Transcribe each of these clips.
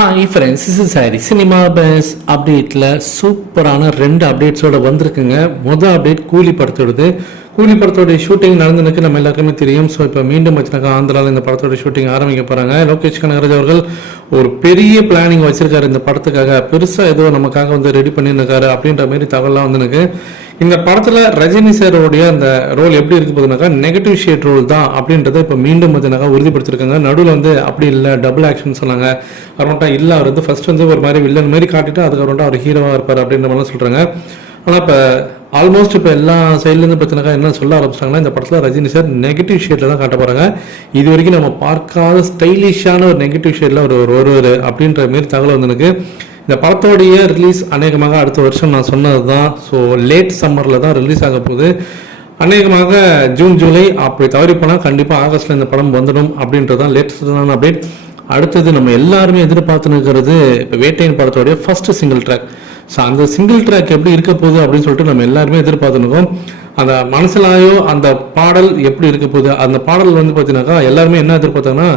Hi friends, this is Hari. Cinema face அப்டேட்டில் சூப்பரான 2 அப்டேட்ஸோட வந்திருக்குங்க. மொதல் அப்டேட் கூலி படத்தோடது. கூலி படத்தோடைய ஷூட்டிங் நடந்துருக்கு நம்ம எல்லாருக்குமே தெரியும். ஸோ இப்போ மீண்டும் வச்சுனாக்கா ஆந்திராவில் இந்த படத்தோட ஷூட்டிங் ஆரம்பிக்க போகிறாங்க. லோகேஷ் கனகராஜ் அவர்கள் ஒரு பெரிய பிளானிங் வச்சிருக்காரு இந்த படத்துக்காக. பெருசாக ஏதோ நமக்காக வந்து ரெடி பண்ணியிருக்காரு அப்படின்ற மாதிரி தகவலாம் வந்து எனக்கு. இந்த படத்தில் ரஜினி சாரோடைய அந்த ரோல் எப்படி இருக்க போகுதுனாக்கா நெகட்டிவ் ஷேட் ரோல் தான் அப்படின்றத இப்போ மீண்டும் வந்துனாக்கா உறுதிப்படுத்திருக்காங்க. நடுவில் வந்து அப்படி இல்லை, டபுள் ஆக்ஷன் சொன்னாங்க. அப்புறமேட்டா இல்லை, அவர் வந்து ஃபர்ஸ்ட் வந்து ஒரு மாதிரி வில்லன் மாதிரி காட்டிட்டு அதுக்கப்புறமேட்டா அவர் ஹீரோவாக இருப்பார் அப்படின்ற மாதிரிலாம் சொல்கிறாங்க. ஆனால் இப்போ ஆல்மோஸ்ட் இப்போ எல்லா சைட்லேருந்து பார்த்தினாக்கா என்ன சொல்ல ஆரம்பிச்சிட்டாங்கன்னா, இந்த படத்தில் ரஜினி சார் நெகட்டிவ் ஷேடில் தான் காட்ட போகிறாங்க. இது வரைக்கும் நம்ம பார்க்காத ஸ்டைலிஷான ஒரு நெகட்டிவ் ஷேடில் ஒரு அப்படின்ற மாரி தகவல் வந்து எனக்கு. இந்த படத்தோடைய ரிலீஸ் அநேகமாக அடுத்த வருஷம் நான் சொன்னது தான். ஸோ லேட் சம்மரில் தான் ரிலீஸ் ஆக போகுது. அநேகமாக ஜூன் ஜூலை அப்படி தவறி போனால் கண்டிப்பாக ஆகஸ்ட்டில் இந்த படம் வந்துடும் அப்படின்றது தான் லேட்டஸ்டான அப்டேட். அடுத்தது நம்ம எல்லாருமே எதிர்பார்த்துன்னு இருக்கிறது இப்போ வேட்டையின் படத்தோடைய ஃபர்ஸ்ட் சிங்கிள் ட்ராக். ஸோ அந்த சிங்கிள் ட்ராக் எப்படி இருக்க போகுது அப்படின்னு சொல்லிட்டு நம்ம எல்லாருமே எதிர்பார்த்துருக்கோம். அந்த மனசிலாயோ அந்த பாடல் எப்படி இருக்க போகுது. அந்த பாடல் வந்து பார்த்தீங்கன்னாக்கா எல்லாருமே என்ன எதிர்பார்த்தாங்கன்னா,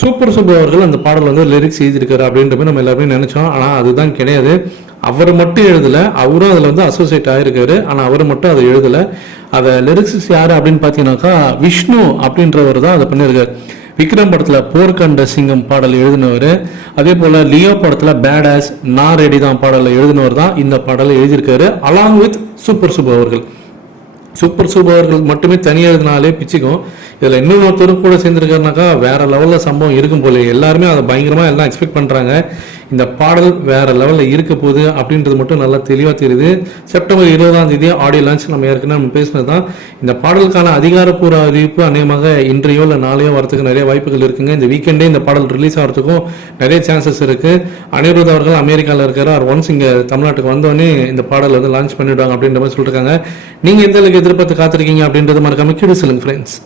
சூப்பர் அவர்கள் அந்த பாடல் வந்து லிரிக்ஸ் எழுதியிருக்காரு அப்படின்ற மாதிரி நம்ம எல்லாருமே நினைச்சோம். ஆனால் அதுதான் கிடையாது. அவர் மட்டும் எழுதலை, அவரும் அதில் வந்து அசோசியேட் ஆகிருக்காரு. ஆனால் அவர் மட்டும் அதை எழுதலை. அதை லிரிக்ஸ் யார் அப்படின்னு பார்த்தீங்கன்னாக்கா விஷ்ணு அப்படின்றவர் தான் அதை பண்ணியிருக்காரு. விக்ரம் படத்தில் போர்க்கண்ட சிங்கம் பாடல் எழுதினவர், அதே போல் லியோ படத்தில் பேடாஸ் நான் ரெடி தான் பாடலை எழுதினவர் தான் இந்த பாடலை எழுதியிருக்காரு அலாங் வித் சூப்பர் அவர்கள். சூப்பர் அவர்கள் மட்டுமே தனியாக எழுதினாலே பிச்சுக்கும். இதில் இன்னொருத்தரும் கூட சேர்ந்துருக்காருனாக்கா வேற லெவலில் சம்பவம் இருக்கும் போல. எல்லாருமே அதை பயங்கரமாக எல்லாம் எக்ஸ்பெக்ட் பண்ணுறாங்க. இந்த பாடல் வேற லெவலில் இருக்க போகுது அப்படின்றது மட்டும் நல்லா தெளிவாக தெரியுது. செப்டம்பர் 20 ஆடியோ லான்ச் நம்ம ஏற்கனவே நம்ம பேசினது தான். இந்த பாடலுக்கான அதிகாரப்பூர்வ அறிவிப்பு அநேகமாக இன்றையோ இல்லை நாளையோ வரதுக்கு நிறைய வாய்ப்புகள் இருக்குங்க. இந்த வீக்கெண்டே இந்த பாடல் ரிலீஸ் ஆகிறதுக்கும் நிறைய சான்சஸ் இருக்கு. அனிருத் அவர்கள் அமெரிக்காவில் இருக்காரு. அவர் ஒன்ஸ் இங்கே தமிழ்நாட்டுக்கு வந்தோடனே இந்த பாடல் வந்து லான்ச் பண்ணிவிடுவாங்க அப்படின்ற மாதிரி சொல்லியிருக்காங்க. நீங்கள் எந்த அளவுக்கு எதிர்பார்த்து காத்திருக்கீங்க அப்படின்றத மறக்காம கீழே சொல்லுங்க ஃப்ரெண்ட்ஸ்.